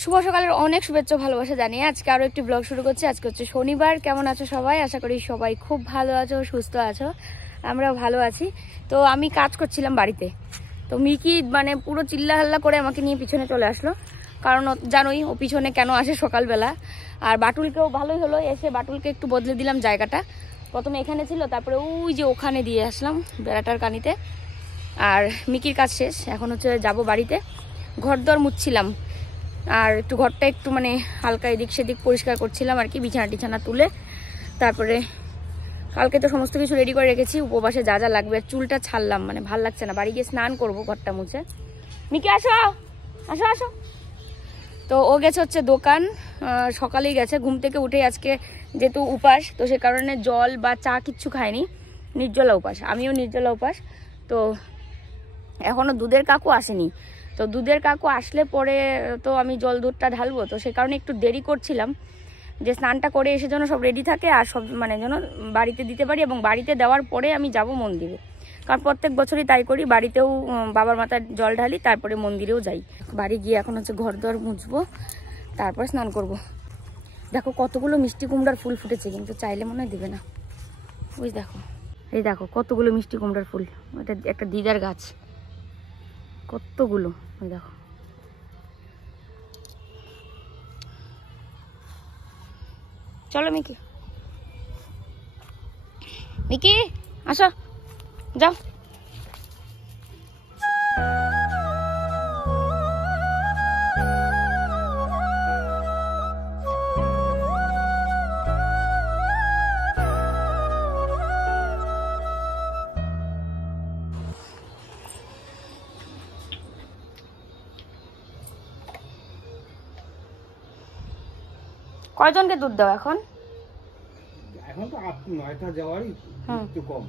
শুভ সকালের অনেক শুভেচ্ছা ভালোবাসা জানিয়ে আজকে আরো একটি ব্লগ শুরু করছি। আজকে হচ্ছে শনিবার। কেমন আছো সবাই? আশা করি সবাই খুব ভালো আছো, সুস্থ আছো। আমরাও ভালো আছি। তো আমি কাজ করছিলাম বাড়িতে, তো মিকি মানে পুরো চিল্লা হাল্লা করে আমাকে নিয়ে পিছনে চলে আসলো, কারণ জানোই ও পিছনে কেন আসে সকালবেলা। আর বাটুলকেও ভালোই হলো, এসে বাটুলকে একটু বদলে দিলাম জায়গাটা। প্রথমে এখানে ছিল, তারপরে ওই যে ওখানে দিয়ে আসলাম বেড়াটার কানিতে। আর মিকির কাজ শেষ, এখন হচ্ছে যাব বাড়িতে। ঘর দর মুছছিলাম আর একটু ঘরটা একটু মানে হালকা এদিক সেদিক পরিষ্কার করছিলাম আর কি, বিছানা টিছানা তুলে। তারপরে কালকে তো সমস্ত কিছু রেডি করে রেখেছি, উপবাসে যা যা লাগবে। চুলটা ছাড়লাম, মানে ভাল লাগছে না, বাড়ি গিয়ে স্নান করবো ঘরটা মুছে। মিকি আসো আসো আসো। তো ও গেছে হচ্ছে দোকান, সকালেই গেছে, ঘুম থেকে উঠেই। আজকে যেহেতু উপাস, তো সে কারণে জল বা চা কিচ্ছু খায়নি, নির্জলা উপাস, আমিও নির্জলা উপাস। তো এখনো দুধের কাকু আসেনি, তো দুধের কাকু আসলে পরে তো আমি জল দুধটা ঢালবো, তো সে কারণে একটু দেরি করছিলাম, যে স্নানটা করে এসে যেন সব রেডি থাকে আর সব মানে যেন বাড়িতে দিতে পারি, এবং বাড়িতে দেওয়ার পরে আমি যাব মন্দিরে। কারণ প্রত্যেক বছরই তাই করি, বাড়িতেও বাবার মাথায় জল ঢালি, তারপরে মন্দিরেও যাই। বাড়ি গিয়ে এখন হচ্ছে ঘর দর মুছবো, তারপর স্নান করব। দেখো কতগুলো মিষ্টি কুমড়ার ফুল ফুটেছে, কিন্তু চাইলে মনে হয় দেবে না। ওই দেখো, এই দেখো কতগুলো মিষ্টি কুমড়ার ফুল, এটা একটা দিদার গাছ, কতগুলো। ওই দেখো, চলো মিকি, মিকি আসো, যাও। কয়জনকে দুধ দাও এখন? এখন তো 8-9টা যাওয়ারই একটু কম,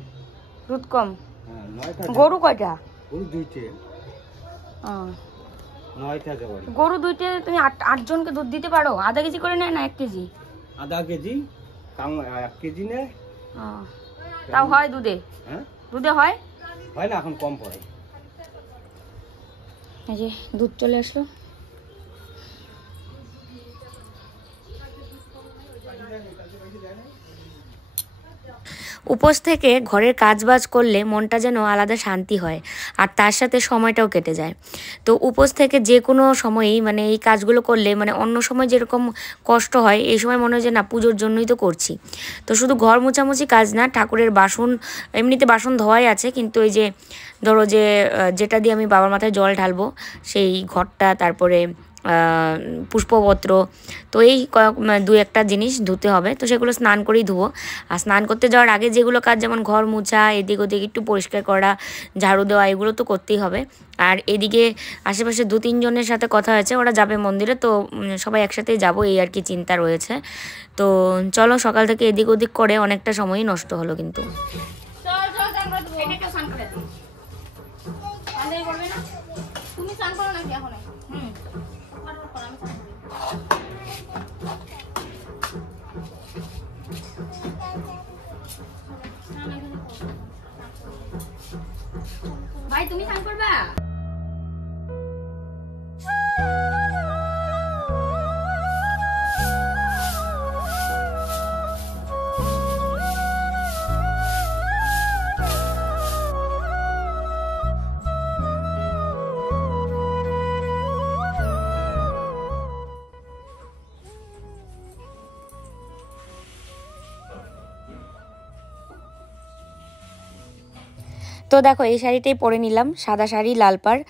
দুধ কম। হ্যাঁ 9টা। গরু কয়টা? গরু 2টে। 9টা যাওয়ারই। গরু 2টে, তুমি 8জনকে দুধ দিতে পারো? আধা কেজি করে নেয় না 1 কেজি? আধা কেজি, তাও 1 কেজি নেয়। তাও হয় দুধে? হ্যাঁ দুধে হয়, হয় না, এখন কম পড়ে। এই যে দুধ চলে আসলো। উপোস থেকে ঘরের কাজবাজ করলে মনটা যেন আলাদা শান্তি হয়, আর তার সাথে সময়টাও কেটে যায়। তো উপোস থেকে যে কোনো সময়ই মানে এই কাজগুলো করলে, মানে অন্য সময় যেরকম কষ্ট হয়, এই সময় মনে হয় যে না, পুজোর জন্যই তো করছি। তো শুধু ঘর মোছামুছি কাজ না, ঠাকুরের বাসন, এমনিতে বাসন ধোয়াই আছে, কিন্তু এই যে ধরো যে যেটা দিয়ে আমি বাবার মাথায় জল ঢালবো, সেই ঘরটা, তারপরে পুষ্পপত্র, তো এই 2-1টা জিনিস ধুতে হবে, তো সেগুলো স্নান করেই ধুবো। আর স্নান করতে যাওয়ার আগে যেগুলো কাজ, যেমন ঘর মোছা, এদিক ওদিক একটু পরিষ্কার করা, ঝাড়ু দেওয়া, এগুলো তো করতেই হবে। আর এদিকে আশেপাশে 2-3 জনের সাথে কথা হয়েছে, ওরা যাবে মন্দিরে, তো সবাই একসাথেই যাব, এই আর কি চিন্তা রয়েছে। তো চলো, সকাল থেকে এদিক ওদিক করে অনেকটা সময়ই নষ্ট হলো কিন্তু। তুমি স্নান করো নাকি এখন? ভাই তুমি স্নান করবা? তো দেখো, এই শাড়িটাই পরে নিলাম, সাদা শাড়ি, লাল পাড়।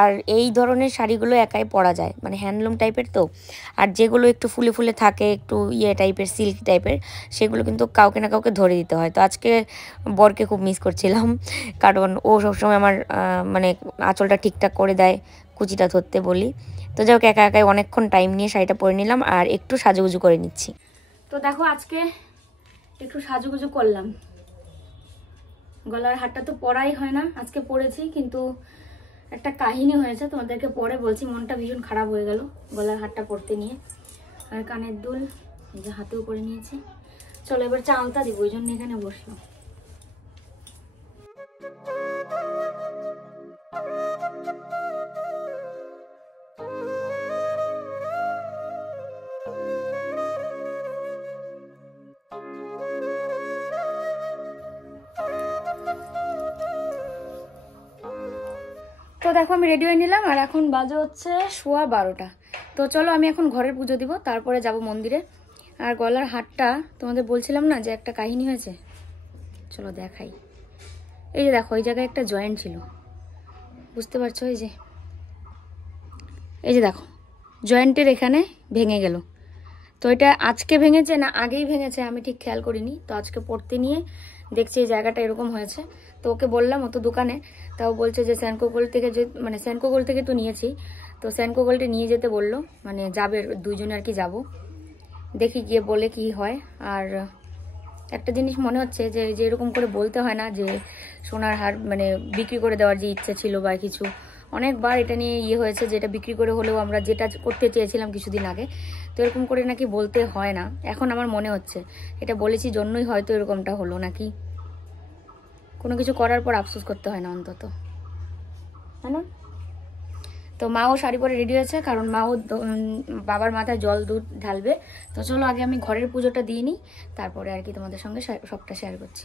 আর এই ধরনের শাড়িগুলো একাই পরা যায়, মানে হ্যান্ডলুম টাইপের তো। আর যেগুলো একটু ফুলে ফুলে থাকে, একটু টাইপের, সিল্ক টাইপের, সেগুলো কিন্তু কাউকে না কাউকে ধরে দিতে হয়। তো আজকে বরকে খুব মিস করছিলাম, কারণ ও সবসময় আমার মানে আঁচলটা ঠিকঠাক করে দেয়, কুচিটা ধরতে বলি। তো যাই হোক, একা একাই অনেকক্ষণ টাইম নিয়ে শাড়িটা পরে নিলাম, আর একটু সাজুগুজু করে নিচ্ছি। তো দেখো, আজকে একটু সাজুগুজু করলাম। গলার হারটা তো পরাই হয় না, আজকে পরেছি, কিন্তু একটা কাহিনী হয়েছে, তোমাদেরকে পরে বলছি। মনটা ভীষণ খারাপ হয়ে গেল গলার হারটা পরতে নিয়ে। আর কানের দুল এই যে হাতেও পরে নিয়েছি। চলো এবার চালতা দিব, ওই জন্য এখানে বসলাম। তো দেখো আমি রেডি হয়ে নিলাম আর এখন বাজে হচ্ছে 12:15। তো চলো আমি এখন ঘরের পুজো দিব, তারপরে যাব মন্দিরে। আর গলার হারটা তোমাদের বলছিলাম না যে একটা কাহিনী হয়েছে, চলো দেখাই। এই যে দেখো, এই জায়গায় একটা জয়েন্ট ছিল, বুঝতে পারছো? এই যে দেখো জয়েন্টের এখানে ভেঙে গেল। তো এটা আজকে ভেঙেছে না আগেই ভেঙেছে আমি ঠিক খেয়াল করিনি। তো আজকে পড়তে নিয়ে দেখছি এই জায়গাটা এরকম হয়েছে। তো ওকে বললাম, ও তো দোকানে, তাও বলছে যে স্যানকো গোল্ড থেকে, যে মানে স্যানকো গোল্ড থেকে তো নিয়েছি, তো স্যানকো গোল্ডে নিয়ে যেতে বললো, মানে যাবে দুইজনে আর কি যাবো, দেখি গিয়ে বলে কি হয়। আর একটা জিনিস মনে হচ্ছে যে এরকম করে বলতে হয় না যে সোনার হার মানে বিক্রি করে দেওয়ার যে ইচ্ছা ছিল বা কিছু, অনেকবার এটা নিয়ে হয়েছে যে এটা বিক্রি করে হলেও আমরা যেটা করতে চেয়েছিলাম কিছুদিন আগে, তো এরকম করে নাকি বলতে হয় না। এখন আমার মনে হচ্ছে এটা বলেছি জন্যই হয়তো এরকমটা হলো নাকি। কোনো কিছু করার পর আফসোস করতে হয় না অন্তত, তাই না? তো মাও শাড়ি পরে রেডি হয়েছে, কারণ মাও বাবার মাথায় জল দুধ ঢালবে। তো চলো আগে আমি ঘরের পুজোটা দিয়ে নিই, তারপরে আর কি তোমাদের সঙ্গে সবটা শেয়ার করছি।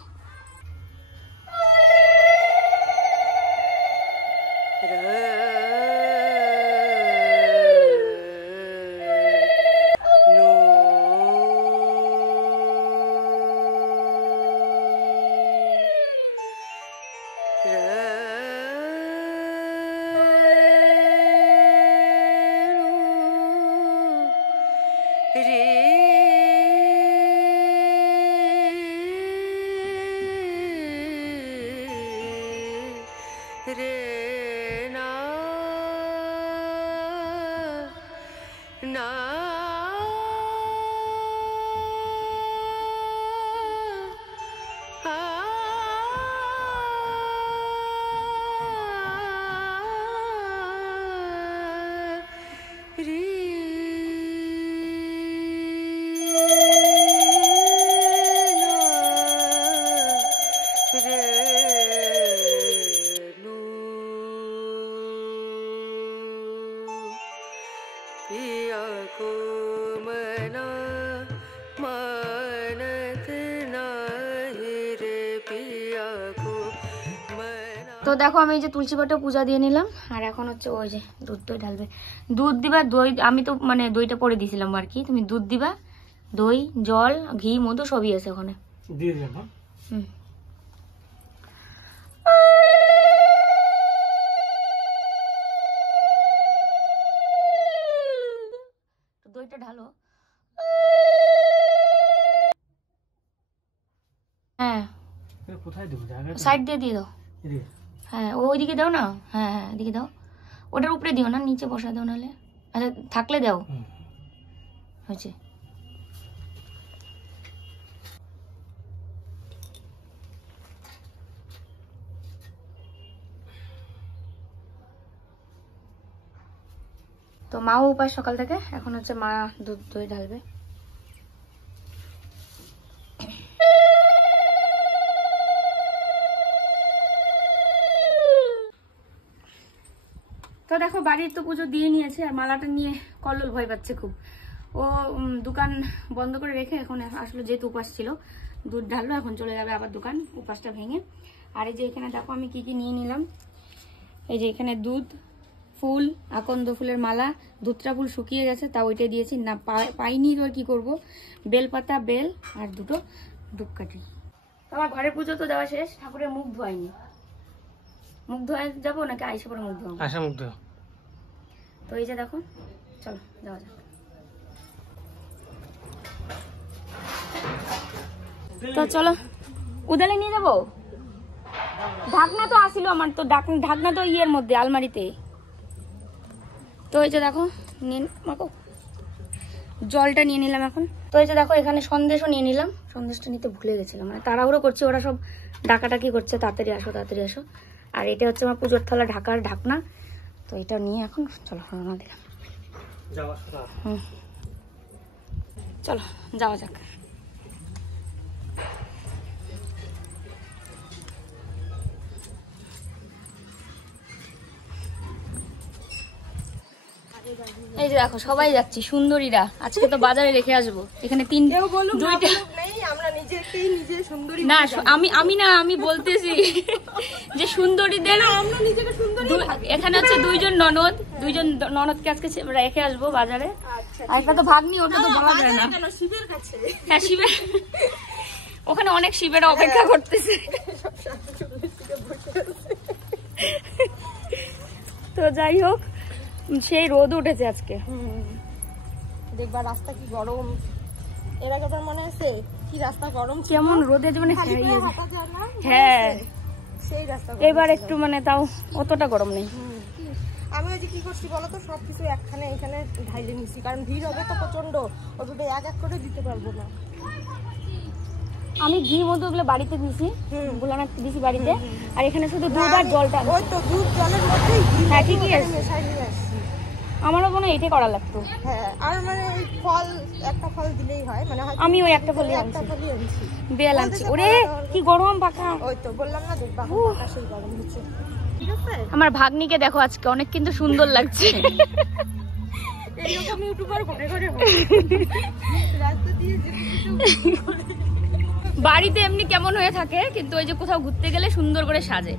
তো দেখো আমি এই যে তুলসী পাটে পূজা দিয়ে নিলাম, আর এখন হচ্ছে ওই যে দুধ দই ঢালবে। দুধ দিবা, দই আমি তো মানে দইটা পরে দিছিলাম আর কি, তুমি দুধ দিবা, দই, জল, ঘি, মধু সবই আছে ওখানে দিয়ে দিলাম। দইটা ঢালো। হ্যাঁ কোথায় দেবো, সাইড দিয়ে দিয়ে দাও। হ্যাঁ ওইদিকে দাও না, হ্যাঁ হ্যাঁ এদিকে দাও, ওটার উপরে দিও না, নিচে বসা দাও, নাহলে আচ্ছা থাকলে দাও হয়েছে। তো মাও উপাস সকাল থেকে, এখন হচ্ছে মা দুধ দই ঢালবে। তো দেখো বাড়ির তো পুজো দিয়ে নিয়েছে, আর মালাটা নিয়ে কল্লোল ভয় পাচ্ছে খুব। ও দোকান বন্ধ করে রেখে এখন আসলে যেহেতু উপাস ছিল দুধ ঢাললো, এখন চলে যাবে আবার দোকান উপাসটা ভেঙে। আর এই যে এখানে দেখো আমি কি কি নিয়ে নিলাম। এই যে এখানে দুধ, ফুল, আকন্দ ফুলের মালা, ধুত্রা ফুল শুকিয়ে গেছে তা ওইটা দিয়েছি, না পাইনি তো আর কি করবো। বেলপাতা, বেল আর দুটো ধূপকাঠি। আমার ঘরের পুজো তো দেওয়া শেষ, ঠাকুরের মুখ ধোয়াইনি। মুখ ধোয়া যাবো নাকি আইসা পরে মুখ ধোয়া? আইসা মুখ ধোয়া। তো এই যে দেখো, চলো যাওয়া যাক। তো চলো উদালে নিয়ে যাবো। ঢাকনা তো আসিল আমার, তো ঢাকনা তো ইয়ের মধ্যে আলমারিতে। তো এই যে দেখো জলটা নিয়ে নিলাম এখন। তো এই যে দেখো এখানে সন্দেশও নিয়ে নিলাম, সন্দেশটা নিতে ভুলে গেছিলাম, মানে তাড়াহুড়ো করছি, ওরা সব ডাকাটাকি করছে তাড়াতাড়ি আসো তাড়াতাড়ি আসো। আর এটা হচ্ছে আমার পুজোর থালা ঢাকার ঢাকনা। তো এটা নিয়ে এখন চলো রওনা দিলাম। চলো যাওয়া যাক। এই যে দেখো সবাই যাচ্ছি সুন্দরীরা, আজকে তো বাজারে রেখে আসবো। এখানে দুইটা নিজেকেই নিজে সুন্দরী না আমি বলতেছি যে সুন্দরীদের আমরা নিজেকে সুন্দরী এখানে হচ্ছে দুইজন ননদকে আজকে রেখে আসবো বাজারে। আর একটা তো ভাগ্নি, ওটা তো বলা যায় না। শিবের কাছে, হ্যাঁ শিবের, ওখানে অনেক শিবেরা অপেক্ষা করতেছে। তো যাই হোক, সেই রোদ উঠেছে আজকে। দেখবা রাস্তা কি গরম, এর আগে তোর মনে আছে কি রাস্তা গরম ছিল, কেমন রোদে মানে হ্যাঁ সেই রাস্তা। এবার একটু মানে তাও অতটা গরম নেই। আমি ওই যে কি করছি বলতো, সবকিছু একখানে এখানে ঢাইলে নিচ্ছি, কারণ ভিড় হবে তো প্রচন্ড, ওগুলো এক এক করে দিতে পারবো না। আমি ঘি মধু ওগুলো বাড়িতে দিছি, গুলানা দিছি বাড়িতে, আর এখানে শুধু দুধ আর জলটা। ওই তো দুধ জলের মধ্যেই হ্যাঁ ঠিকই আছে, মেশাই নিয়ে আসছি। আমারও মনে হয় এটাই করা লাগতো। হ্যাঁ, আর মানে ওই ফল একটা ফল দিলেই হয়, মানে আমি ওই একটা ফলই আনছি, বেল আনছি। ওরে কি গরম পাখা, ওই তো বললাম না, দেখবা আকাশের গরম হচ্ছে। ঠিক আছে, আমার ভাগ্নিকে দেখো আজকে অনেক কিন্তু সুন্দর লাগছে। এইরকম ইউটিউবার ঘরে ঘরে রাস্তা দিয়ে বাড়িতে এমনি কেমন হয়ে থাকে, কিন্তু ওই যে কোথাও ঘুরতে গেলে সুন্দর করে সাজে।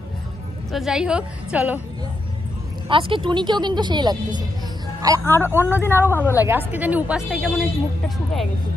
তো যাই হোক চলো, আজকে টুনিকেও কিন্তু সেই লাগতেছে, আর অন্যদিন আরো ভালো লাগে। আজকে জানি উপাস থেকে মনে মুখটা শুকিয়ে গেছে।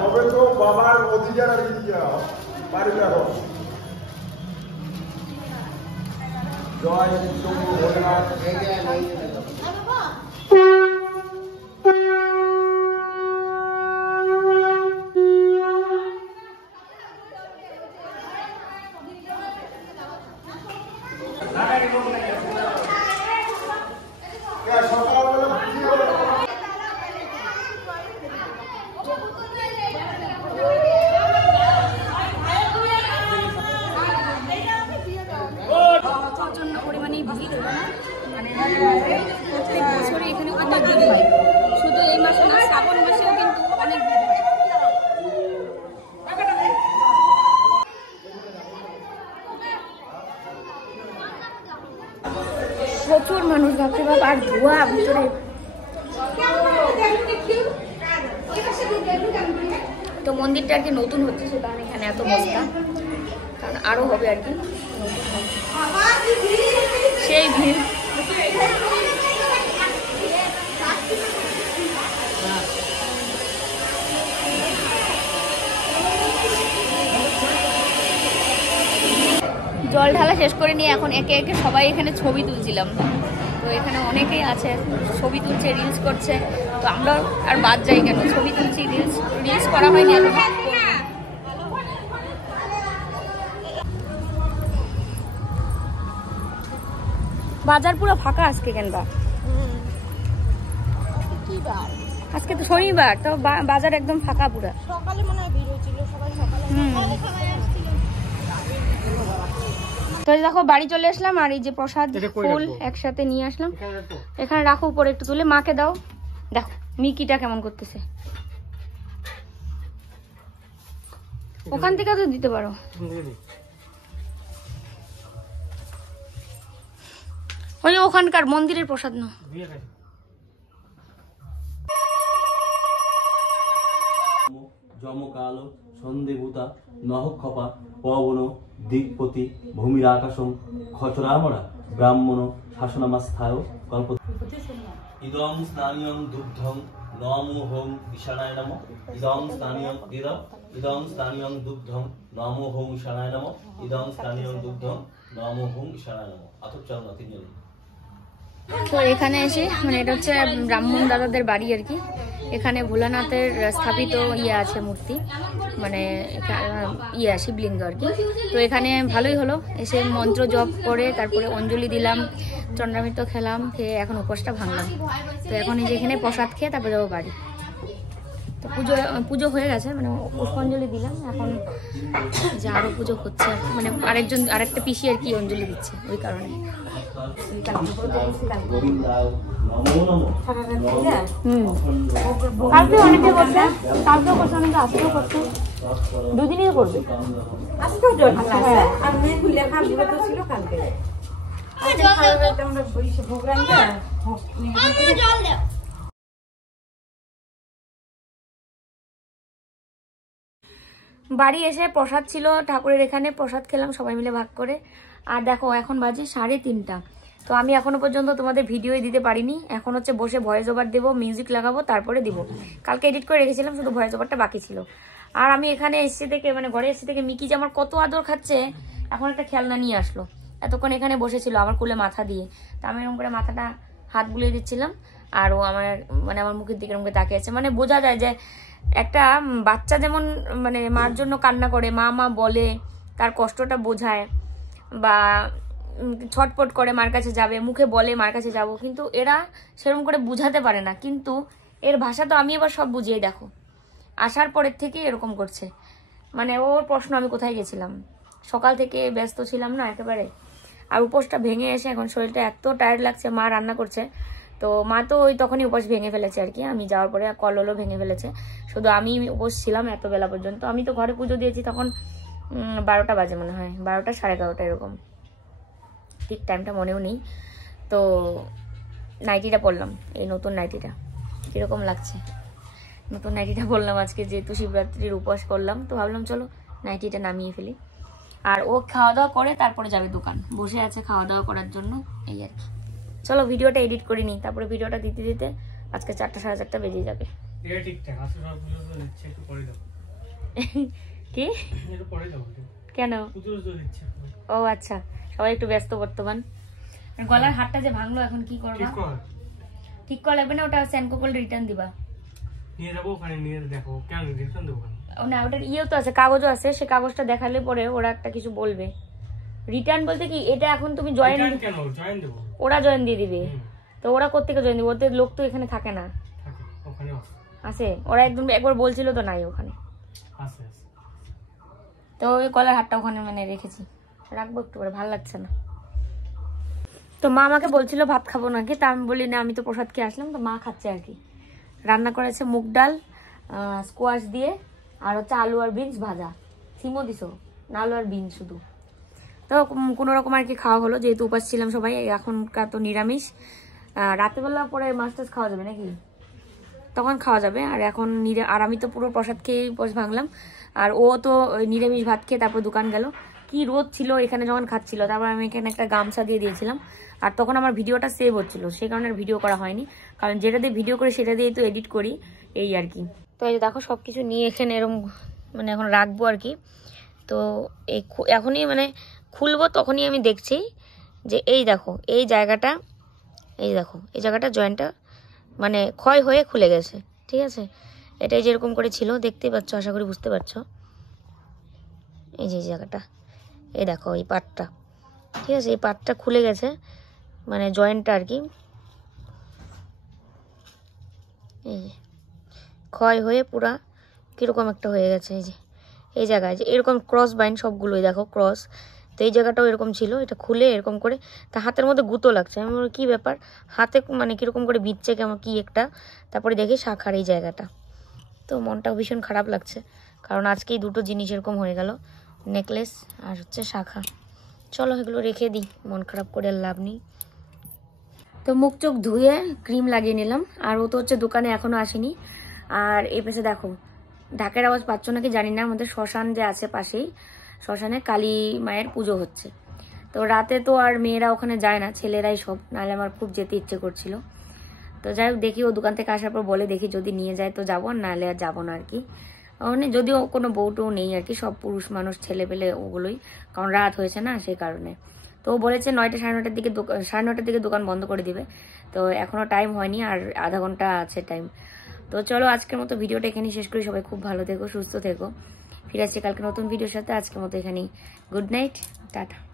তবে তো বাবার অধিকার আর কি পারবে এখন। জয় ভোলেনাথ। প্রচন্ড পরিমাণে ভিড়, মানে প্রত্যেক বছরে এখানে অনেক ভিড় হয়। শুধু এই মাসে না, শ্রাবণ মাসেও কিন্তু অনেক ভিড় হয়। প্রচুর মানুষ, ভাবতে ভাব, আর ধোয়া ভিতরে। তো মন্দিরটা আর কি নতুন হচ্ছে, সে কারণে এখানে এত বস্তা, কারণ আরো হবে আর কি। সেই ভিড়, জল ঢালা শেষ করে নিয়ে এখন একে একে সবাই এখানে ছবি তুলছিলাম। তো এখানে অনেকেই আছে, ছবি তুলছে, রিলস করছে। তো আমরা আর বাদ যাই কেন, ছবি তুলছি, রিলস করা হয়নি এখন। বাজার পুরো ফাঁকা আজকে কেন বা? কি বার? আজকে তো শনিবার, তো বাজার একদম ফাঁকা পুরো। সকালে মনে হয় ভিড় হয়েছিল, সবাই সকালে তো এই দেখো বাড়ি চলে আসলাম, আর এই যে প্রসাদ ফুল একসাথে নিয়ে আসলাম। এখানে রাখো, উপরে একটু তুলে মাকে দাও। দেখো মিকিটা কেমন করতেছে, ওখান থেকে তো দিতে পারো। ওই ওখানকার মন্দিরের প্রসাদ না। যমকাল সন্দেভূতা নহক্ষপা পবন দিকপতি ভূমির আকাশং খচরামরা ব্রাহ্মণ শাসনামাস্থায় কল্প ইদং স্নানিয়ং দুগ্ধং নমো হোম ঈশানায় নম ইদং স্নানিয়ং ইদং স্নানিয়ং দুগ্ধং নমো হোম ঈশানায় নম ইদং স্নানিয়ং দুগ্ধং নমো হোম ঈশানায় নম আতপ চালনা তিনজন। তো এখানে এসে মানে এটা হচ্ছে ব্রাহ্মণ দাদাদের বাড়ি আর কি। এখানে ভোলানাথের স্থাপিত ইয়ে আছে মূর্তি, মানে ইয়ে শিবলিঙ্গ আর কি। তো এখানে ভালোই হলো, এসে মন্ত্র জপ করে তারপরে অঞ্জলি দিলাম, চন্দ্রামৃত খেলাম, খেয়ে এখন উপোসটা ভাঙলাম। তো এখন এই যে এখানে প্রসাদ খেয়ে তারপরে যাবো বাড়ি। তো পুজো হয়ে গেছে, মানে পুষ্পাঞ্জলি দিলাম, এখন যে আরও পুজো হচ্ছে আর কি, মানে আরেকটা পিসি আর কি অঞ্জলি দিচ্ছে, ওই কারণে। কালকে অনেকে করছে, কালকেও করছে, অনেকে আজকেও করছে, দুদিনই করবে। আজকেও জল আর মেয়ে লেখা ছিল কালকে। বাড়ি এসে প্রসাদ ছিল ঠাকুরের, এখানে প্রসাদ খেলাম সবাই মিলে ভাগ করে। আর দেখো এখন বাজে 3:30। তো আমি এখনো পর্যন্ত তোমাদের ভিডিওই দিতে পারিনি। এখন হচ্ছে বসে ভয়েস ওভার দেবো, মিউজিক লাগাবো, তারপরে দিব। কালকে এডিট করে রেখেছিলাম, শুধু ভয়েস ওভারটা বাকি ছিল। আর আমি এখানে এসে থেকে, মানে ঘরে এসে থেকে মিকি যে আমার কত আদর খাচ্ছে, এখন একটা খেলনা নিয়ে আসলো। এতক্ষণ এখানে বসেছিল আমার কোলে মাথা দিয়ে, তা আমি এরকম করে মাথাটা হাত বুলিয়ে দিচ্ছিলাম, আর ও আমার মুখের দিকে এরকম করে তাকিয়ে আছে। মানে বোঝা যায় যে একটা বাচ্চা যেমন মানে মার জন্য কান্না করে, মা মা বলে, তার কষ্টটা বোঝায়, বা ছটপট করে মার কাছে যাবে, মুখে বলে মার কাছে যাব, কিন্তু এরা সেরকম করে বুঝাতে পারে না। কিন্তু এর ভাষা তো আমি এবার সব বুঝিয়ে, দেখো আসার পরের থেকে এরকম করছে। মানে ওর প্রশ্ন আমি কোথায় গেছিলাম, সকাল থেকে ব্যস্ত ছিলাম না একেবারে। আর উপোসটা ভেঙে এসে এখন শরীরটা এত টায়ার্ড লাগছে, মা রান্না করছে, তো মা তো ওই তখনই উপোস ভেঙে ফেলেছে আর কি। আমি যাওয়ার পরে কললও ভেঙে ফেলেছে, শুধু আমি উপোস ছিলাম এত বেলা পর্যন্ত। আমি তো ঘরে পুজো দিয়েছি তখন 12টা বাজে মনে হয়, 12টা 11:30 এরকম, ঠিক টাইমটা মনেও নেই। তো নাইটিটা পরলাম, এই নতুন নাইটিটা কীরকম লাগছে। নতুন নাইটিটা পরলাম আজকে, যেহেতু শিবরাত্রির উপোস করলাম, তো ভাবলাম চলো নাইটিটা নামিয়ে ফেলি। আর ও খাওয়া দাওয়া করে তারপরে যাবে দোকান, বসে আছে খাওয়া দাওয়া করার জন্য, এই আর কি। চলো ভিডিওটা এডিট করে নিই, তারপরে ভিডিওটা দিতে দিতে আজকে 4টা 4:30 বেজে যাবে। কি কেন? ও আচ্ছা, সবাই একটু ব্যস্ত বর্তমান। গলার হাতটা যে ভাঙলো, এখন কি করবা? ঠিক করা লাগবে না, ওটা স্যানকোকল রিটার্ন দিবা। নিয়ে যাবো ওখানে, নিয়ে দেখো কেন রিটার্ন দেবো? না ওটার ইয়েও তো আছে, কাগজও আছে, সে কাগজটা দেখালে পরে ওরা একটা কিছু বলবে। রিটার্ন বলতে কি, এটা এখন তুমি জয়েন দেবো, ওরা জয়েন দিয়ে দিবে। তো ওরা কোত্থেকে জয়েন দিবে? ওদের লোক তো এখানে থাকে না, আছে। ওরা একবার বলছিল তো নাই ওখানে। তো ওই কলার হাতটা ওখানে মানে রেখেছি, রাখবো একটু করে, ভালো লাগছে না। তো মা আমাকে বলছিল ভাত খাবো নাকি, তা আমি বলি না, আমি তো প্রসাদ খেয়ে আসলাম। তো মা খাচ্ছে আর কি। রান্না করেছে মুগ ডাল স্কোয়াশ দিয়ে, আর হচ্ছে আলু আর বিনস ভাজা। সিমও দিছো না, আলু আর বিনস শুধু। তো কোনো রকম আর কি খাওয়া হলো, যেহেতু উপাস ছিলাম সবাই। এখনকার তো নিরামিষ, রাতেবেলা পরে মাছ টাছ খাওয়া যাবে নাকি, তখন খাওয়া যাবে। আর এখন আর আমি তো পুরো প্রসাদ খেয়ে উপোস ভাঙলাম। আর ও তো নিরামিষ ভাত খেয়ে তারপর দোকান গেল। কি রোদ ছিল এখানে যখন খাচ্ছিল, তারপর আমি এখানে একটা গামছা দিয়ে দিয়েছিলাম। আর তখন আমার ভিডিওটা সেভ হচ্ছিল, সেই কারণে ভিডিও করা হয়নি, কারণ যেটা দিয়ে ভিডিও করি সেটা দিয়েই তো এডিট করি, এই আর কি। তো এই যে দেখো সব কিছু নিয়ে এখানে এরকম মানে এখন রাখবো আর কি। তো এই এখনই মানে খুলবো, তখনই আমি দেখছি যে এই দেখো এই জায়গাটা, এই দেখো এই জায়গাটা জয়েন্টটা মানে ক্ষয় হয়ে খুলে গেছে, ঠিক আছে। এটাই যেরকম করে ছিল, দেখতেই পাচ্ছ, আশা করি বুঝতে পারছো। এই যে জায়গাটা, এই দেখো এই পার্টটা, ঠিক আছে, এই পার্টটা খুলে গেছে, মানে জয়েন্টটা আর কি, এই যে ক্ষয় হয়ে পুরা কীরকম একটা হয়ে গেছে। এই যে এই জায়গায় যে এরকম ক্রস বাইন সবগুলোই দেখো ক্রস, তো এই জায়গাটাও এরকম ছিল, এটা খুলে এরকম করে তা হাতের মধ্যে গুঁতো লাগছে। আমি বলি কী ব্যাপার, হাতে মানে কীরকম করে বিচ্ছে কেমন কী একটা, তারপরে দেখি শাখার এই জায়গাটা, তো মনটা ভীষণ খারাপ লাগছে কারণ আজকেই দুটো জিনিস এরকম হয়ে গেল, নেকলেস আর হচ্ছে শাখা। চলো এগুলো রেখে দিই, মন খারাপ করে আর লাভ নেই। তো মুখ চোখ ধুয়ে ক্রিম লাগিয়ে নিলাম, আর ও তো হচ্ছে দোকানে এখনো আসেনি। আর এই পাশে দেখো ঢাকের আওয়াজ পাচ্ছ নাকি জানি না, আমাদের শ্মশান যে আছে পাশেই, শ্মশানে কালী মায়ের পুজো হচ্ছে। তো রাতে তো আর মেয়েরা ওখানে যায় না, ছেলেরাই সব, নাহলে আমার খুব যেতে ইচ্ছে করছিল। তো যাই হোক দেখি, ও দোকান থেকে আসার পর বলে দেখি যদি নিয়ে যায় তো যাবো, নাহলে আর যাবো না আর কি। মানে যদিও কোনো বউটও নেই আর কি, সব পুরুষ মানুষ ছেলে পেলে ওগুলোই, কারণ রাত হয়েছে না সেই কারণে। তো ও বলেছে 9টা সাড়ে 9টার দিকে 9:30 দিকে দোকান বন্ধ করে দিবে, তো এখনো টাইম হয়নি, আর আধা ঘন্টা আছে টাইম। তো চলো আজকের মতো ভিডিওটা এখানেই শেষ করি, সবাই খুব ভালো থেকো, সুস্থ থেকো, ফিরে আসছি কালকে নতুন ভিডিওর সাথে। আজকের মতো এখানেই, গুড নাইট, টাটা।